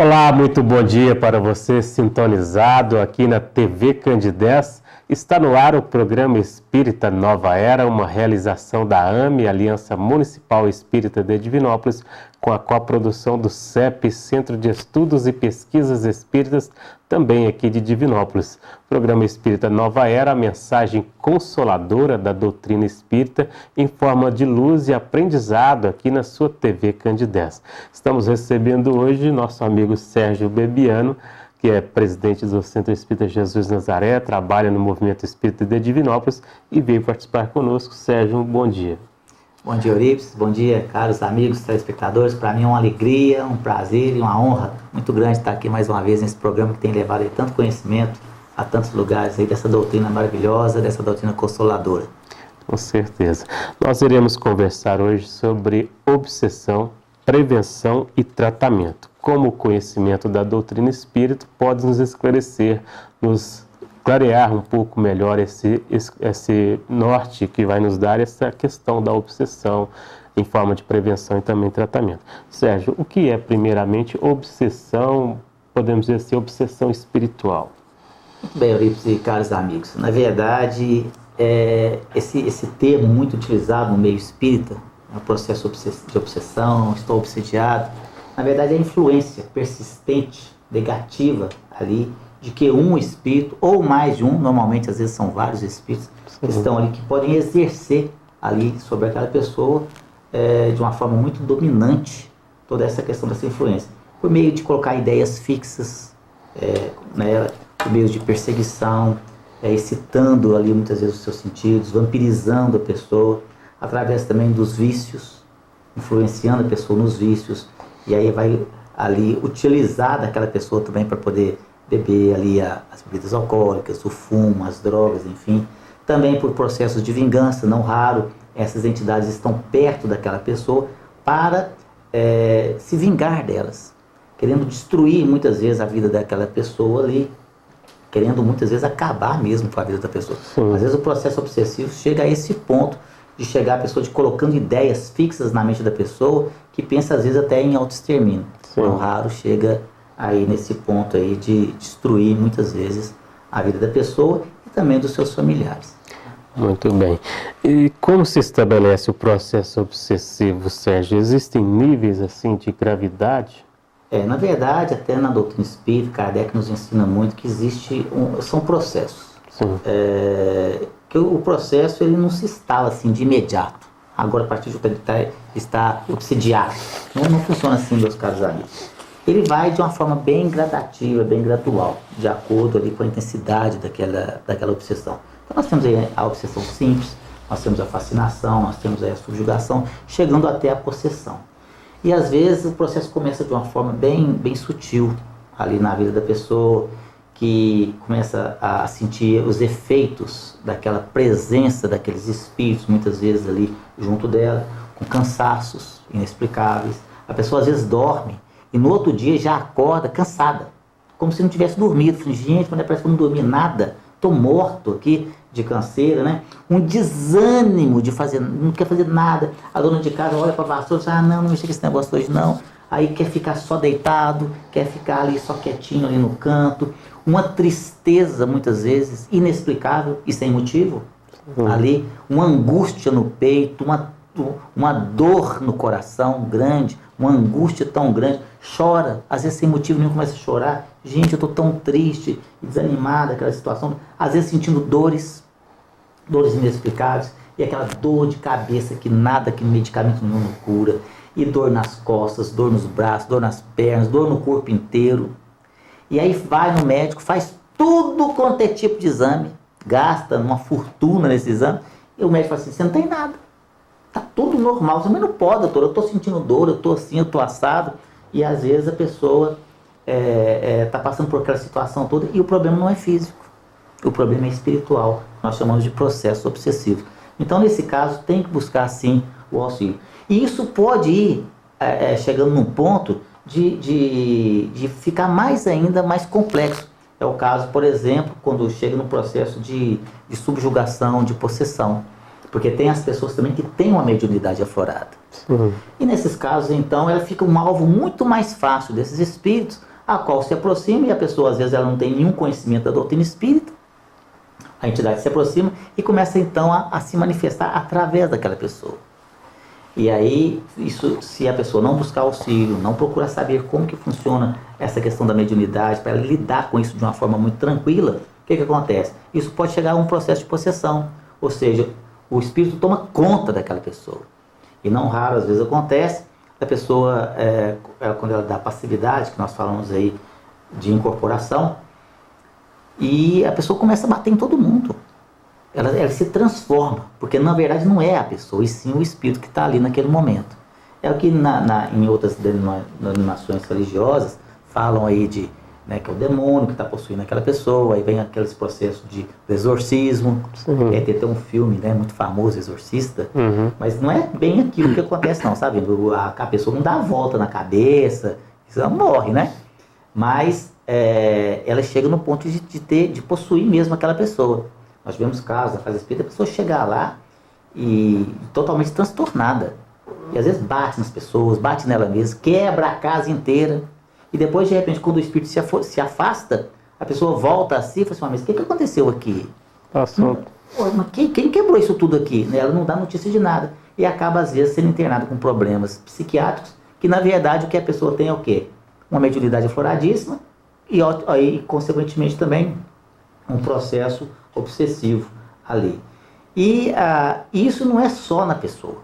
Olá, muito bom dia para você sintonizado aqui na TV Candidez. Está no ar o programa Espírita Nova Era, uma realização da AME, Aliança Municipal Espírita de Divinópolis, com a coprodução do CEP, Centro de Estudos e Pesquisas Espíritas, também aqui de Divinópolis. Programa Espírita Nova Era, a mensagem consoladora da doutrina espírita em forma de luz e aprendizado aqui na sua TV Candidez. Estamos recebendo hoje nosso amigo Sérgio Bebiano, que é presidente do Centro Espírita Jesus Nazaré, trabalha no Movimento Espírita de Divinópolis e veio participar conosco. Sérgio, um bom dia. Bom dia, Eurípides. Bom dia, caros amigos, telespectadores. Para mim é uma alegria, um prazer e uma honra muito grande estar aqui mais uma vez nesse programa que tem levado aí tanto conhecimento a tantos lugares aí dessa doutrina maravilhosa, dessa doutrina consoladora. Com certeza. Nós iremos conversar hoje sobre obsessão, prevenção e tratamento. Como o conhecimento da doutrina espírita pode nos esclarecer, nos clarear um pouco melhor esse norte que vai nos dar essa questão da obsessão em forma de prevenção e também tratamento. Sérgio, o que é primeiramente obsessão, podemos dizer assim, obsessão espiritual? Muito bem, Eurípides e caros amigos. Na verdade, esse termo muito utilizado no meio espírita, o processo de obsessão, estou obsediado, na verdade é a influência persistente, negativa ali, de que um espírito, ou mais de um, normalmente às vezes são vários espíritos, que estão ali, que podem exercer ali sobre aquela pessoa de uma forma muito dominante toda essa questão dessa influência, por meio de colocar ideias fixas, por meio de perseguição, excitando ali muitas vezes os seus sentidos, vampirizando a pessoa, através também dos vícios, influenciando a pessoa nos vícios, e aí vai ali utilizar daquela pessoa também para poder beber ali as bebidas alcoólicas, o fumo, as drogas, enfim. Também por processos de vingança, não raro, essas entidades estão perto daquela pessoa para se vingar delas, querendo destruir muitas vezes a vida daquela pessoa ali, querendo muitas vezes acabar mesmo com a vida da pessoa. Sim. Às vezes o processo obsessivo chega a esse ponto de chegar a pessoa de colocando ideias fixas na mente da pessoa, que pensa às vezes até em autoextermínio. Não raro chega aí nesse ponto aí de destruir muitas vezes a vida da pessoa e também dos seus familiares. Muito bem. E como se estabelece o processo obsessivo, Sérgio? Existem níveis assim de gravidade? Na verdade, até na doutrina espírita, Kardec nos ensina muito que são processos. Que o processo ele não se instala assim de imediato. Agora, a partir de ele está obsediado. Não funciona assim, meus caros amigos. Ele vai de uma forma bem gradativa, bem gradual, de acordo ali com a intensidade daquela obsessão. Então nós temos aí a obsessão simples, nós temos a fascinação, nós temos aí a subjugação, chegando até a possessão. E às vezes o processo começa de uma forma bem sutil ali na vida da pessoa, que começa a sentir os efeitos daquela presença daqueles espíritos, muitas vezes ali junto dela, com cansaços inexplicáveis. A pessoa às vezes dorme e no outro dia já acorda cansada, como se não tivesse dormido. Falei, gente, mas parece que eu não dormi nada, estou morto aqui de canseira, né? Um desânimo de fazer, não quer fazer nada. A dona de casa olha para a vassoura e diz, não mexer com esse negócio hoje não. Aí quer ficar só deitado, quer ficar ali só quietinho ali no canto. Uma tristeza muitas vezes inexplicável e sem motivo. Ali, uma angústia no peito, uma dor no coração grande, uma angústia tão grande, chora, às vezes sem motivo nenhum começa a chorar. Gente, eu estou tão triste e desanimada aquela situação, às vezes sentindo dores inexplicáveis, e aquela dor de cabeça que nada, que medicamento nenhum não cura, e dor nas costas, dor nos braços, dor nas pernas, dor no corpo inteiro. E aí vai no médico, faz tudo quanto é tipo de exame, gasta uma fortuna nesse exame, e o médico fala assim, você não tem nada. Tá tudo normal, mas não pode, doutor, eu tô sentindo dor, eu tô assim, eu tô assado. E às vezes a pessoa tá passando por aquela situação toda e o problema não é físico, o problema é espiritual. Nós chamamos de processo obsessivo. Então nesse caso tem que buscar sim o auxílio. E isso pode ir chegando num ponto de ficar mais ainda mais complexo. É o caso, por exemplo, quando chega no processo de subjugação, de possessão. Porque tem as pessoas também que têm uma mediunidade aflorada. E nesses casos, então, ela fica um alvo muito mais fácil desses espíritos a qual se aproxima, e a pessoa às vezes ela não tem nenhum conhecimento da doutrina espírita, a entidade se aproxima e começa então a se manifestar através daquela pessoa. E aí, isso, se a pessoa não buscar auxílio, não procurar saber como que funciona essa questão da mediunidade, para lidar com isso de uma forma muito tranquila, o que acontece? Isso pode chegar a um processo de possessão, ou seja, o espírito toma conta daquela pessoa. E não raro, às vezes acontece, a pessoa, quando ela dá passividade, que nós falamos aí de incorporação, e a pessoa começa a bater em todo mundo. Ela se transforma, porque na verdade não é a pessoa, e sim o espírito que está ali naquele momento. É o que em outras denominações religiosas falam aí de, né, que é o demônio que está possuindo aquela pessoa, aí vem aqueles processos de exorcismo. Tem até um filme, né, muito famoso, Exorcista, mas não é bem aquilo que acontece não, sabe? A pessoa não dá a volta na cabeça, ela morre, né? Mas ela chega no ponto de possuir mesmo aquela pessoa. Nós vemos casos da casa espírita, a pessoa chegar lá e totalmente transtornada. E às vezes bate nas pessoas, bate nela mesma, quebra a casa inteira. E depois, de repente, quando o espírito se afasta, a pessoa volta a si e fala assim, mas o que aconteceu aqui? Passou. Mas quem quebrou isso tudo aqui? Ela não dá notícia de nada. E acaba, às vezes, sendo internada com problemas psiquiátricos, que na verdade o que a pessoa tem é o quê? Uma mediunidade afloradíssima e aí, consequentemente, também um processo obsessivo ali. E isso não é só na pessoa.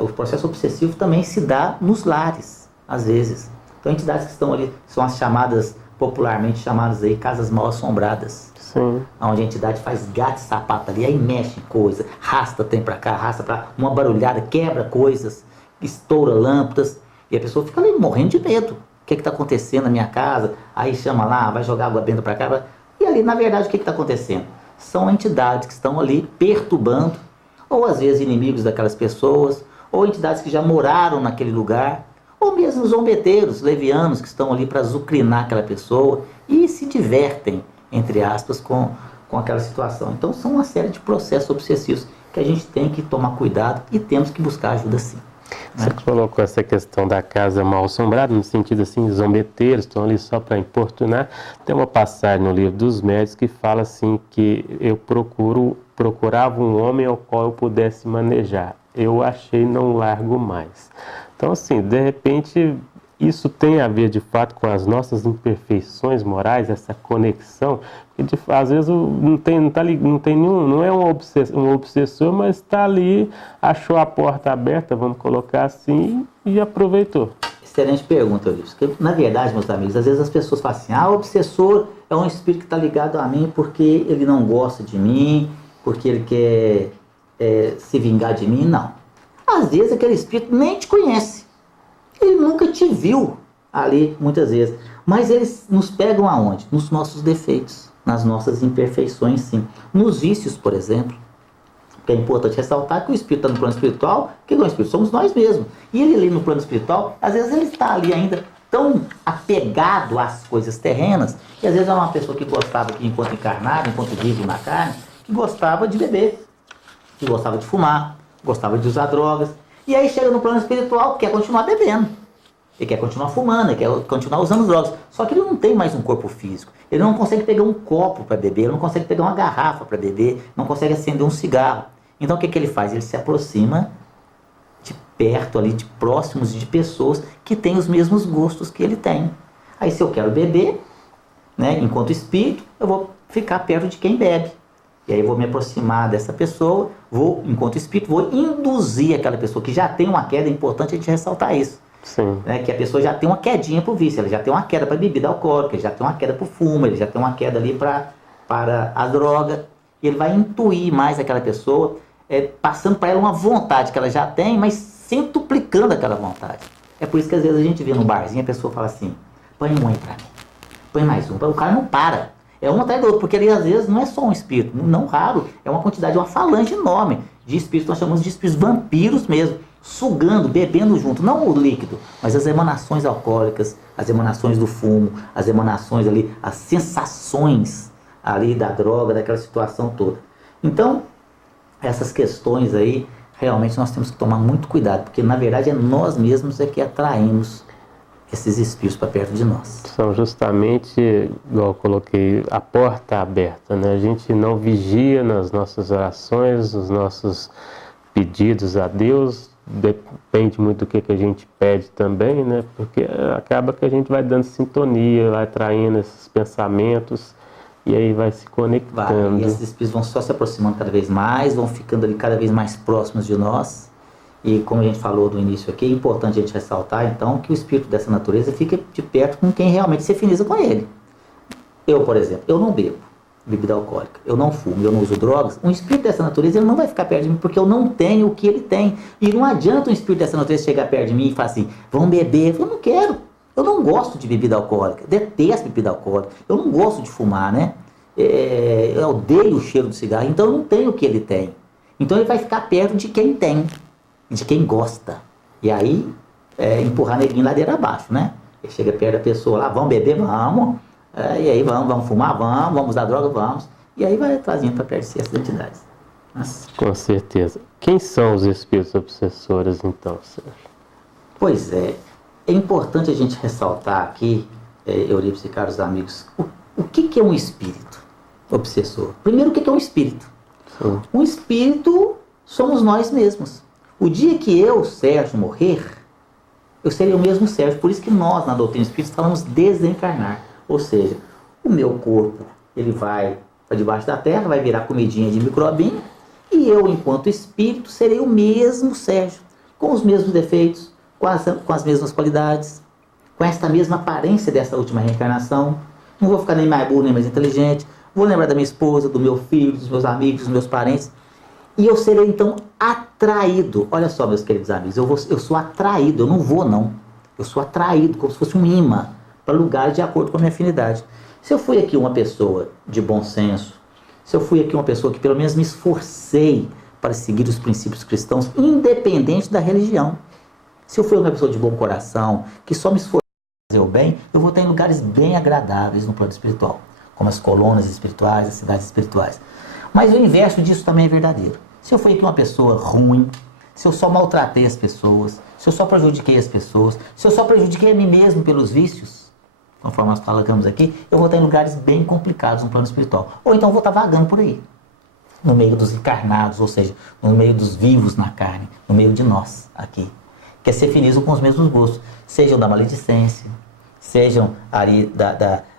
O processo obsessivo também se dá nos lares, às vezes. Então, entidades que estão ali são as chamadas, popularmente chamadas aí, casas mal assombradas. Sim. Onde a entidade faz gato e sapato ali, aí mexe em coisa, arrasta tem pra cá, arrasta pra uma barulhada, quebra coisas, estoura lâmpadas, e a pessoa fica ali morrendo de medo. O que está acontecendo na minha casa? Aí chama lá, vai jogar água benta pra cá. E ali, na verdade, o que está acontecendo? São entidades que estão ali perturbando, ou às vezes inimigos daquelas pessoas, ou entidades que já moraram naquele lugar, ou mesmo zombeteiros, levianos, que estão ali para azucrinar aquela pessoa e se divertem, entre aspas, com aquela situação. Então, são uma série de processos obsessivos que a gente tem que tomar cuidado e temos que buscar ajuda sim. Você colocou essa questão da casa mal assombrada, no sentido assim, zombeteiros estão ali só para importunar. Tem uma passagem no livro dos médios que fala assim, que eu procurava um homem ao qual eu pudesse manejar. Eu achei, não largo mais. Então assim, de repente, isso tem a ver de fato com as nossas imperfeições morais, essa conexão. Às vezes não é um obsessor, mas está ali, achou a porta aberta, vamos colocar assim, e aproveitou. Excelente pergunta, Luiz. Porque, na verdade, meus amigos, às vezes as pessoas falam assim, o obsessor é um espírito que está ligado a mim porque ele não gosta de mim, porque ele quer se vingar de mim. Não. Às vezes aquele espírito nem te conhece. Ele nunca te viu ali, muitas vezes. Mas eles nos pegam aonde? Nos nossos defeitos, nas nossas imperfeições, sim. Nos vícios, por exemplo. Porque é importante ressaltar que o espírito está no plano espiritual. O que é o espírito? Somos nós mesmos. E ele ali no plano espiritual, às vezes ele está ali ainda tão apegado às coisas terrenas, que às vezes é uma pessoa que gostava, que enquanto encarnado, enquanto vivo na carne, que gostava de beber, que gostava de fumar, gostava de usar drogas. E aí chega no plano espiritual, quer continuar bebendo. Ele quer continuar fumando, ele quer continuar usando drogas. Só que ele não tem mais um corpo físico. Ele não consegue pegar um copo para beber, ele não consegue pegar uma garrafa para beber, não consegue acender um cigarro. Então o que ele faz? Ele se aproxima de perto ali, de próximos de pessoas que têm os mesmos gostos que ele tem. Aí se eu quero beber, né, enquanto espírito, eu vou ficar perto de quem bebe. E aí eu vou me aproximar dessa pessoa, enquanto espírito, vou induzir aquela pessoa que já tem uma queda. É importante a gente ressaltar isso. Sim. Né, que a pessoa já tem uma quedinha pro vício, ela já tem uma queda para bebida alcoólica, ele já tem uma queda pro fumo, ele já tem uma queda ali para a droga. E ele vai intuir mais aquela pessoa, passando para ela uma vontade que ela já tem, mas centuplicando aquela vontade. É por isso que às vezes a gente vê no barzinho, a pessoa fala assim, põe um aí para mim, põe mais um. O cara não para. É um atrás do outro, porque ali às vezes não é só um espírito, não raro, é uma quantidade, uma falange enorme de espíritos, nós chamamos de espíritos vampiros mesmo, sugando, bebendo junto, não o líquido, mas as emanações alcoólicas, as emanações do fumo, as emanações ali, as sensações ali da droga, daquela situação toda. Então, essas questões aí, realmente nós temos que tomar muito cuidado, porque na verdade é nós mesmos que atraímos esses espíritos para perto de nós. São justamente, igual eu coloquei, a porta aberta, né? A gente não vigia nas nossas orações, nos nossos pedidos a Deus, depende muito do que a gente pede também, né? Porque acaba que a gente vai dando sintonia, vai atraindo esses pensamentos e aí vai se conectando. E esses espíritos vão só se aproximando cada vez mais, vão ficando ali cada vez mais próximos de nós. E como a gente falou no início aqui, é importante a gente ressaltar, então, que o espírito dessa natureza fica de perto com quem realmente se afiniza com ele. Eu, por exemplo, eu não bebo bebida alcoólica, eu não fumo, eu não uso drogas. Um espírito dessa natureza, ele não vai ficar perto de mim, porque eu não tenho o que ele tem. E não adianta um espírito dessa natureza chegar perto de mim e falar assim, vamos beber. Eu não quero. Eu não gosto de bebida alcoólica, detesto bebida alcoólica. Eu não gosto de fumar, né? Eu odeio o cheiro do cigarro, então eu não tenho o que ele tem. Então ele vai ficar perto de quem tem, de quem gosta. E aí, empurrar neguinho ladeira abaixo, né? Ele chega perto da pessoa lá, vamos beber? Vamos. E aí, vamos fumar? Vamos usar droga? Vamos. E aí vai trazendo para perto de si essas entidades. Com certeza. Quem são os espíritos obsessores, então, Sérgio? Pois é importante a gente ressaltar aqui, Eurípides e caros amigos, o que é um espírito obsessor? Primeiro, o que é um espírito? Sim. Um espírito somos nós mesmos. O dia que eu, Sérgio, morrer, eu serei o mesmo Sérgio. Por isso que nós, na doutrina espírita, falamos desencarnar. Ou seja, o meu corpo, ele vai para debaixo da terra, vai virar comidinha de microbinho, e eu, enquanto espírito, serei o mesmo Sérgio, com os mesmos defeitos, com as mesmas qualidades, com esta mesma aparência dessa última reencarnação. Não vou ficar nem mais burro, nem mais inteligente. Vou lembrar da minha esposa, do meu filho, dos meus amigos, dos meus parentes. E eu serei, então, atraído. Olha só, meus queridos amigos, eu sou atraído, eu não vou, não. Eu sou atraído, como se fosse um imã, para lugares de acordo com a minha afinidade. Se eu fui aqui uma pessoa de bom senso, se eu fui aqui uma pessoa que pelo menos me esforcei para seguir os princípios cristãos, independente da religião. Se eu fui uma pessoa de bom coração, que só me esforcei para fazer o bem, eu vou estar em lugares bem agradáveis no plano espiritual, como as colônias espirituais, as cidades espirituais. Mas o inverso disso também é verdadeiro. Se eu fui aqui uma pessoa ruim, se eu só maltratei as pessoas, se eu só prejudiquei as pessoas, se eu só prejudiquei a mim mesmo pelos vícios, conforme nós falamos aqui, eu vou estar em lugares bem complicados no plano espiritual. Ou então eu vou estar vagando por aí, no meio dos encarnados, ou seja, no meio dos vivos na carne, no meio de nós aqui, que se afinizam com os mesmos gostos, sejam da maledicência, sejam ali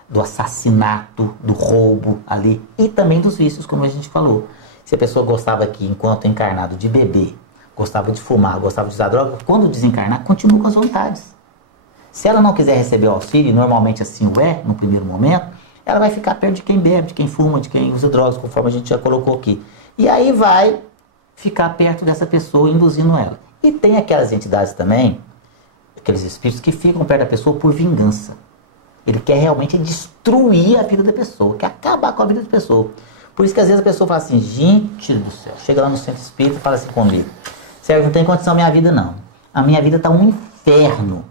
do assassinato, do roubo ali, e também dos vícios, como a gente falou. Se a pessoa gostava aqui, enquanto encarnado, de beber, gostava de fumar, gostava de usar droga, quando desencarnar, continua com as vontades. Se ela não quiser receber o auxílio, e normalmente assim o é, no primeiro momento, ela vai ficar perto de quem bebe, de quem fuma, de quem usa drogas, conforme a gente já colocou aqui. E aí vai ficar perto dessa pessoa, induzindo ela. E tem aquelas entidades também, aqueles espíritos que ficam perto da pessoa por vingança. Ele quer realmente destruir a vida da pessoa, quer acabar com a vida da pessoa. Por isso que às vezes a pessoa fala assim, gente do céu, chega lá no centro espírita e fala assim comigo, Sérgio, não tem condição a minha vida não. A minha vida está um inferno.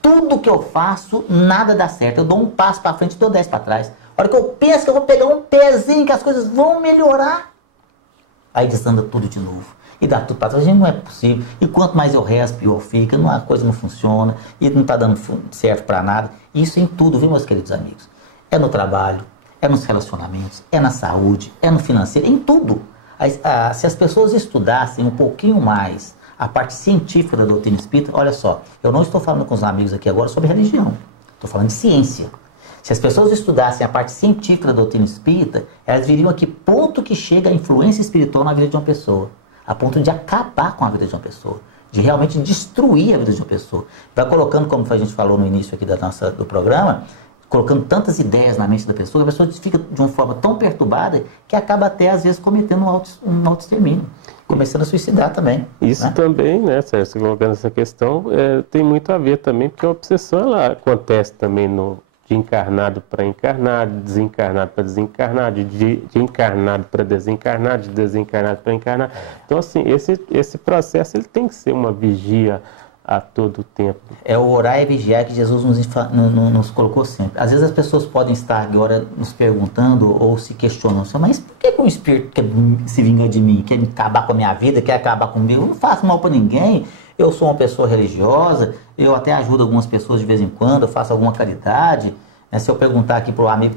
Tudo que eu faço, nada dá certo. Eu dou um passo para frente e dou 10 para trás. A hora que eu penso que eu vou pegar um pezinho, que as coisas vão melhorar, aí desanda tudo de novo. E dá tudo para trás. Gente, não é possível. E quanto mais eu rezo, pior fica. A coisa não funciona. E não está dando certo para nada. Isso em tudo, viu, meus queridos amigos? É no trabalho, é nos relacionamentos, é na saúde, é no financeiro, em tudo. Se as pessoas estudassem um pouquinho mais a parte científica da doutrina espírita, olha só, eu não estou falando com os amigos aqui agora sobre religião, estou falando de ciência. Se as pessoas estudassem a parte científica da doutrina espírita, elas viriam a que ponto que chega a influência espiritual na vida de uma pessoa, a ponto de acabar com a vida de uma pessoa, de realmente destruir a vida de uma pessoa. Vai colocando, como a gente falou no início aqui do programa, colocando tantas ideias na mente da pessoa, a pessoa fica de uma forma tão perturbada que acaba até, às vezes, cometendo um autoextermínio, começando a suicidar também. Isso, né? Também, né, Sérgio, colocando essa questão, tem muito a ver também, porque a obsessão, ela acontece também de encarnado para encarnado, de desencarnado para desencarnado, de encarnado para desencarnado, de desencarnado para encarnado. Então, assim, esse processo, ele tem que ser uma vigia a todo tempo. É o orar e vigiar que Jesus nos colocou sempre. Às vezes as pessoas podem estar agora nos perguntando ou se questionando, mas por que o Espírito quer se vingar de mim, quer acabar com a minha vida, quer acabar comigo? Eu não faço mal para ninguém, eu sou uma pessoa religiosa, eu até ajudo algumas pessoas de vez em quando, eu faço alguma caridade. Né? Se eu perguntar aqui para o amigo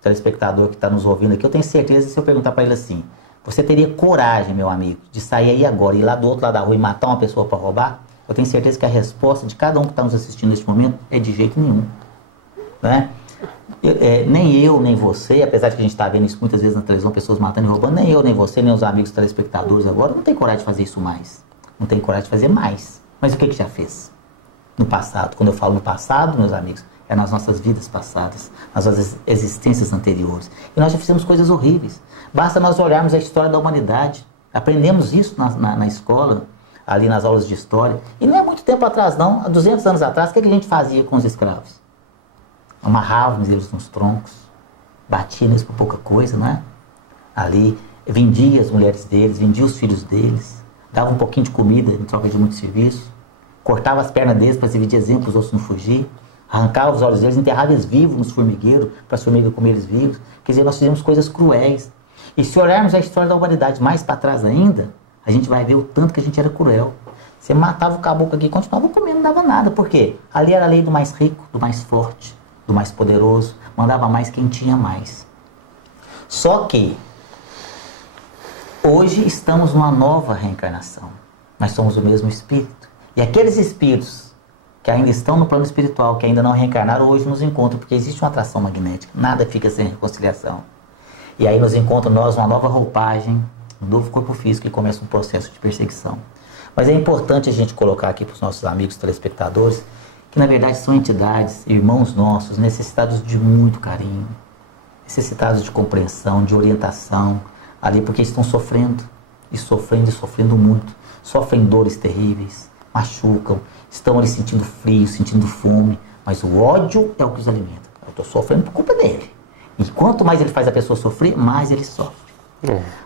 telespectador que está nos ouvindo aqui, eu tenho certeza que se eu perguntar para ele assim, você teria coragem, meu amigo, de sair aí agora, ir lá do outro lado da rua e matar uma pessoa para roubar? Eu tenho certeza que a resposta de cada um que está nos assistindo neste momento é de jeito nenhum. Né? Nem eu, nem você, apesar de que a gente está vendo isso muitas vezes na televisão, pessoas matando e roubando, nem eu, nem você, nem os amigos telespectadores agora, não tem coragem de fazer isso mais. Não tem coragem de fazer mais. Mas o que já fez? No passado. Quando eu falo no passado, meus amigos, é nas nossas vidas passadas, nas nossas existências anteriores. E nós já fizemos coisas horríveis. Basta nós olharmos a história da humanidade. Aprendemos isso na escola, ali nas aulas de história. E não é muito tempo atrás, não. Há 200 anos atrás, o que a gente fazia com os escravos? Amarrávamos eles nos troncos, batia neles por pouca coisa, não é? Ali, vendia as mulheres deles, vendia os filhos deles, dava um pouquinho de comida em troca de muito serviço, cortava as pernas deles para servir de exemplo para os outros não fugir, arrancava os olhos deles, enterrava eles vivos nos formigueiros, para as formigas comer eles vivos. Quer dizer, nós fizemos coisas cruéis. E se olharmos a história da humanidade mais para trás ainda, a gente vai ver o tanto que a gente era cruel. Você matava o caboclo aqui e continuava comendo, não dava nada. Por quê? Ali era a lei do mais rico, do mais forte, do mais poderoso, mandava mais quem tinha mais. Só que hoje estamos numa nova reencarnação. Nós somos o mesmo espírito. E aqueles espíritos que ainda estão no plano espiritual, que ainda não reencarnaram, hoje nos encontram, porque existe uma atração magnética, nada fica sem reconciliação. E aí nos encontra nós uma nova roupagem, um novo corpo físico, e começa um processo de perseguição. Mas é importante a gente colocar aqui para os nossos amigos telespectadores que na verdade são entidades, irmãos nossos, necessitados de muito carinho, necessitados de compreensão, de orientação, ali porque estão sofrendo, e sofrendo muito, sofrem dores terríveis, machucam, estão ali sentindo frio, sentindo fome, mas o ódio é o que os alimenta. Eu estou sofrendo por culpa dele. E quanto mais ele faz a pessoa sofrer, mais ele sofre.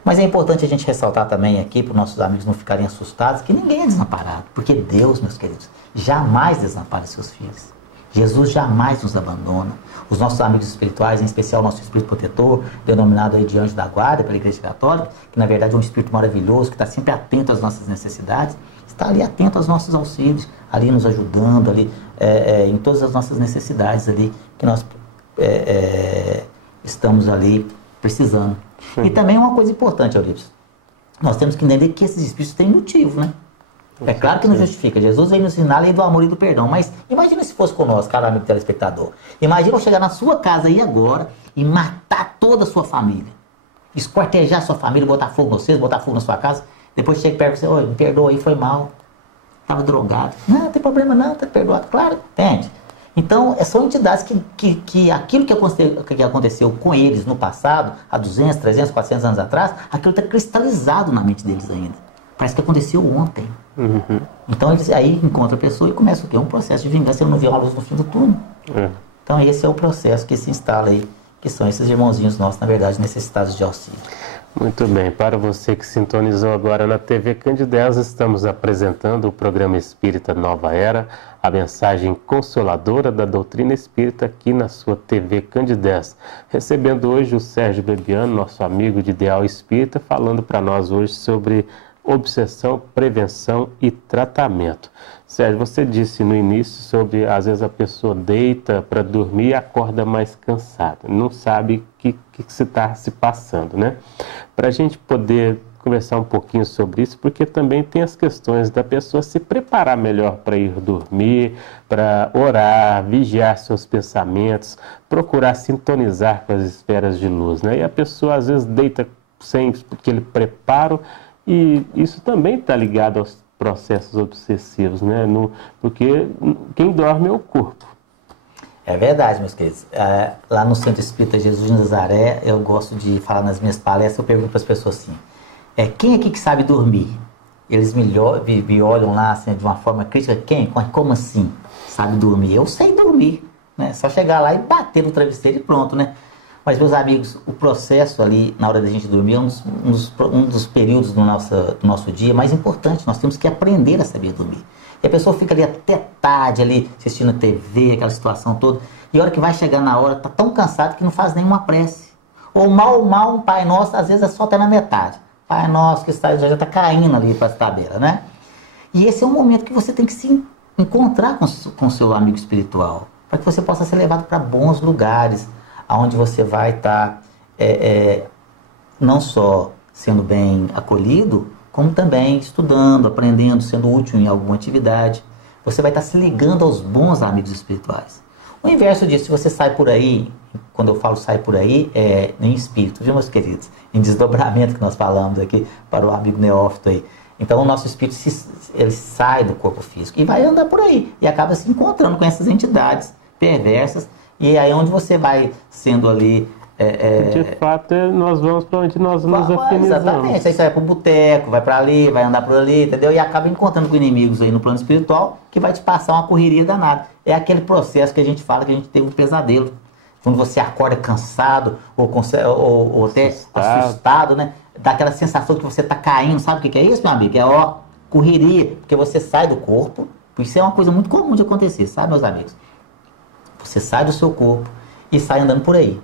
Mas é importante a gente ressaltar também aqui, para os nossos amigos não ficarem assustados, que ninguém é desamparado, porque Deus, meus queridos, jamais desampara seus filhos. Jesus jamais nos abandona. Os nossos amigos espirituais, em especial o nosso espírito protetor, denominado aí de anjo da guarda pela Igreja Católica, que na verdade é um espírito maravilhoso, que está sempre atento às nossas necessidades, está ali atento aos nossos auxílios, ali nos ajudando, ali em todas as nossas necessidades ali, que nós estamos ali precisando. Sim. E também uma coisa importante, Eurípides, nós temos que entender que esses espíritos têm motivo, né? É claro que não justifica. Jesus veio nos ensinar a lei do amor e do perdão. Mas imagina se fosse conosco, cara amigo telespectador. Imagina eu chegar na sua casa aí agora e matar toda a sua família. Esquartejar a sua família, botar fogo nos seus, botar fogo na sua casa. Depois chega perto e você, oi, me perdoa aí, foi mal. Estava drogado. Não tem problema não, tá perdoado. Claro, entende? Então, são entidades que aquilo que aconteceu com eles no passado, há 200, 300, 400 anos atrás, aquilo está cristalizado na mente deles ainda. Parece que aconteceu ontem. Uhum. Então eles aí encontram a pessoa e começa o quê? Um processo de vingança. Ele não vê uma luz no fim do túnel. Então esse é o processo que se instala aí, que são esses irmãozinhos nossos, na verdade, necessitados de auxílio. Muito bem, para você que sintonizou agora na TV Candidez, estamos apresentando o programa Espírita Nova Era, a mensagem consoladora da doutrina espírita aqui na sua TV Candidez. Recebendo hoje o Sérgio Bebiano, nosso amigo de Ideal Espírita, falando para nós hoje sobre obsessão, prevenção e tratamento. Sérgio, você disse no início sobre, às vezes a pessoa deita para dormir e acorda mais cansada, não sabe o que se está se passando, né? Para a gente poder conversar um pouquinho sobre isso, porque também tem as questões da pessoa se preparar melhor para ir dormir, para orar, vigiar seus pensamentos, procurar sintonizar com as esferas de luz, né? E a pessoa às vezes deita sem aquele preparo. E isso também está ligado aos processos obsessivos, né? Porque quem dorme é o corpo. É verdade, meus queridos. Lá no Centro Espírita Jesus de Nazaré, eu gosto de falar nas minhas palestras, eu pergunto para as pessoas assim, quem aqui que sabe dormir? Eles me olham lá assim, de uma forma crítica, quem? Como assim sabe dormir? Eu sei dormir, né? Só chegar lá e bater no travesseiro e pronto, né? Mas, meus amigos, o processo ali, na hora da gente dormir, é um dos períodos do nosso dia mais importante. Nós temos que aprender a saber dormir. E a pessoa fica ali até tarde, ali, assistindo a TV, aquela situação toda. E a hora que vai chegar na hora, está tão cansado que não faz nenhuma prece. Ou mal, um Pai Nosso, às vezes é só até na metade. Pai Nosso que está, já está caindo ali para as tabelas, né? E esse é um momento que você tem que se encontrar com o seu amigo espiritual, para que você possa ser levado para bons lugares, onde você vai estar não só sendo bem acolhido, como também estudando, aprendendo, sendo útil em alguma atividade. Você vai estar se ligando aos bons amigos espirituais. O inverso disso, se você sai por aí, quando eu falo sai por aí, é em espírito, viu, meus queridos? Em desdobramento que nós falamos aqui para o amigo neófito aí. Então o nosso espírito ele sai do corpo físico e vai andar por aí e acaba se encontrando com essas entidades perversas, e aí onde você vai sendo ali de fato, nós vamos para onde nós nos afinizamos. Exatamente, aí você vai para o boteco, vai para ali, vai andar por ali, entendeu? E acaba encontrando com inimigos aí no plano espiritual, que vai te passar uma correria danada. É aquele processo que a gente fala que a gente teve um pesadelo. Quando você acorda cansado ou até assustado, né? Dá aquela sensação que você está caindo. Sabe o que é isso, meu amigo? É correria, porque você sai do corpo. Isso é uma coisa muito comum de acontecer, sabe, meus amigos? Você sai do seu corpo e sai andando por aí.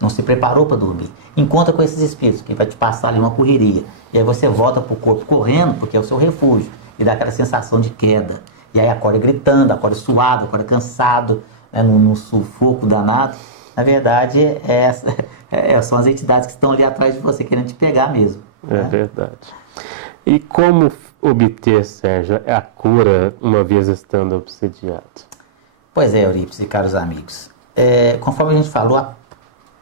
Não se preparou para dormir. Encontra com esses espíritos que vai te passar ali uma correria. E aí você volta para o corpo correndo, porque é o seu refúgio. E dá aquela sensação de queda. E aí acorda gritando, acorda suado, acorda cansado, né, num sufoco danado. Na verdade, são as entidades que estão ali atrás de você, querendo te pegar mesmo. É, né? Verdade. E como obter, Sérgio, a cura uma vez estando obsediado? Pois é, Eurípides e caros amigos. Conforme a gente falou,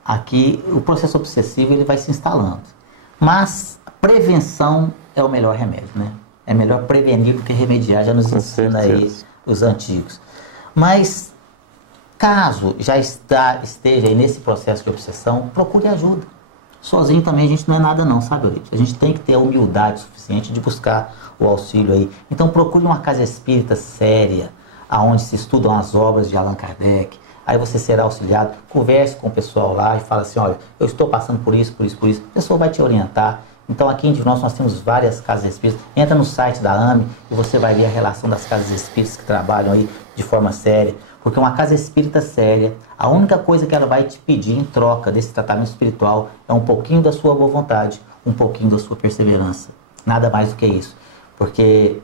aqui o processo obsessivo ele vai se instalando. Mas prevenção é o melhor remédio, né? É melhor prevenir do que remediar, já nos ensina aí os antigos. Mas caso já esteja aí nesse processo de obsessão, procure ajuda. Sozinho também a gente não é nada não, sabe, Eurípides? A gente tem que ter a humildade suficiente de buscar o auxílio aí. Então procure uma casa espírita séria, aonde se estudam as obras de Allan Kardec. Aí você será auxiliado, converse com o pessoal lá e fala assim, olha, eu estou passando por isso, por isso, por isso. A pessoa vai te orientar. Então aqui em Divinópolis nós temos várias casas espíritas. Entra no site da AME e você vai ver a relação das casas espíritas que trabalham aí de forma séria. Porque uma casa espírita séria, a única coisa que ela vai te pedir em troca desse tratamento espiritual é um pouquinho da sua boa vontade, um pouquinho da sua perseverança. Nada mais do que isso. Porque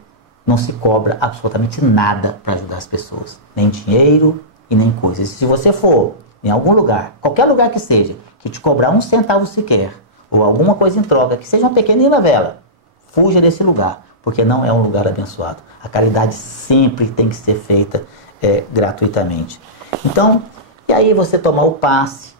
não se cobra absolutamente nada para ajudar as pessoas. Nem dinheiro e nem coisas. Se você for em algum lugar, qualquer lugar que seja, que te cobrar 1 centavo sequer, ou alguma coisa em troca, que seja uma pequenina vela, fuja desse lugar, porque não é um lugar abençoado. A caridade sempre tem que ser feita gratuitamente. Então, e aí você tomar o passe,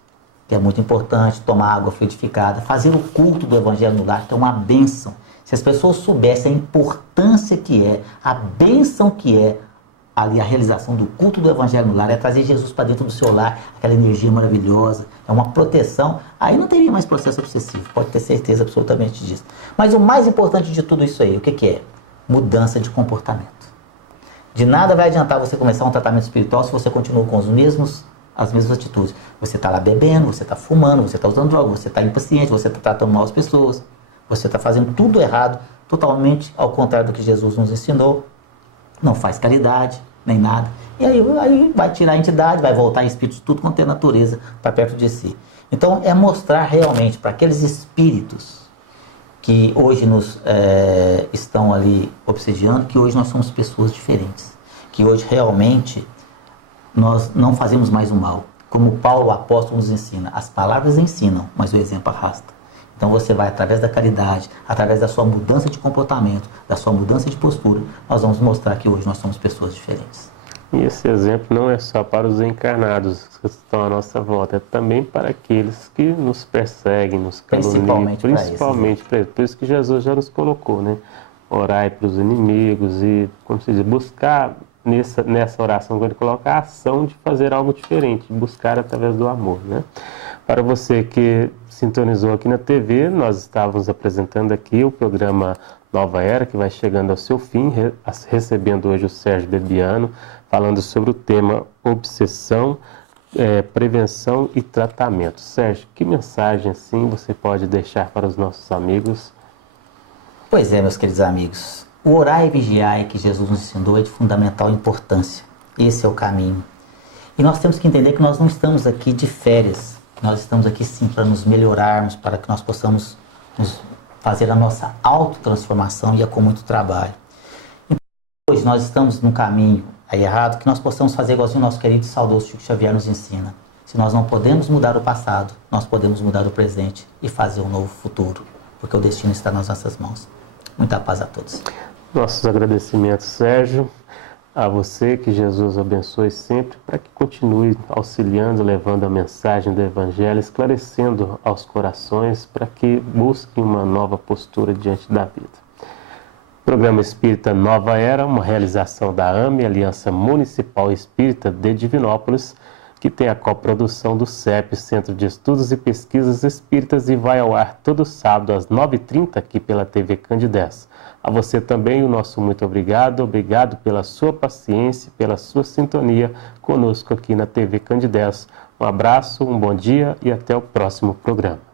que é muito importante, tomar água fluidificada, fazer o culto do Evangelho no lar, que é uma bênção. Se as pessoas soubessem a importância que é, a bênção que é, ali a realização do culto do Evangelho no lar, é trazer Jesus para dentro do seu lar, aquela energia maravilhosa, é uma proteção, aí não teria mais processo obsessivo, pode ter certeza absolutamente disso. Mas o mais importante de tudo isso aí, o que é? Mudança de comportamento. De nada vai adiantar você começar um tratamento espiritual se você continua com as mesmas atitudes. Você está lá bebendo, você está fumando, você está usando droga, você está impaciente, você está tratando mal as pessoas, você está fazendo tudo errado, totalmente ao contrário do que Jesus nos ensinou, não faz caridade, nem nada. E aí vai tirar a entidade, vai voltar em espíritos, tudo quanto é natureza, para perto de si. Então é mostrar realmente para aqueles espíritos que hoje nos estão ali obsediando, que hoje nós somos pessoas diferentes. Que hoje realmente nós não fazemos mais o mal. Como Paulo, o apóstolo, nos ensina. As palavras ensinam, mas o exemplo arrasta. Então você vai, através da caridade, através da sua mudança de comportamento, da sua mudança de postura, nós vamos mostrar que hoje nós somos pessoas diferentes. E esse exemplo não é só para os encarnados que estão à nossa volta, é também para aqueles que nos perseguem, nos caluniam, principalmente para eles. Por isso que Jesus já nos colocou, né? Orai para os inimigos e, como se diz, buscar nessa oração que ele coloca a ação de fazer algo diferente, buscar através do amor, né? Para você que sintonizou aqui na TV, nós estávamos apresentando aqui o programa Nova Era, que vai chegando ao seu fim, recebendo hoje o Sérgio Bebiano, falando sobre o tema obsessão, prevenção e tratamento. Sérgio, que mensagem assim você pode deixar para os nossos amigos? Pois é, meus queridos amigos, o orar e vigiar que Jesus nos ensinou é de fundamental importância. Esse é o caminho. E nós temos que entender que nós não estamos aqui de férias, nós estamos aqui sim para nos melhorarmos, para que nós possamos fazer a nossa autotransformação, e é com muito trabalho. hoje nós estamos num caminho aí errado, que nós possamos fazer igualzinho o nosso querido e saudoso Chico Xavier nos ensina. Se nós não podemos mudar o passado, nós podemos mudar o presente e fazer um novo futuro, porque o destino está nas nossas mãos. Muita paz a todos. Nossos agradecimentos, Sérgio, a você, que Jesus abençoe sempre, para que continue auxiliando, levando a mensagem do Evangelho, esclarecendo aos corações, para que busquem uma nova postura diante da vida. Programa Espírita Nova Era, uma realização da AME, Aliança Municipal Espírita de Divinópolis, que tem a coprodução do CEP, Centro de Estudos e Pesquisas Espíritas, e vai ao ar todo sábado às 9h30 aqui pela TV Candidez. A você também o nosso muito obrigado, obrigado pela sua paciência, pela sua sintonia conosco aqui na TV Candidez. Um abraço, um bom dia e até o próximo programa.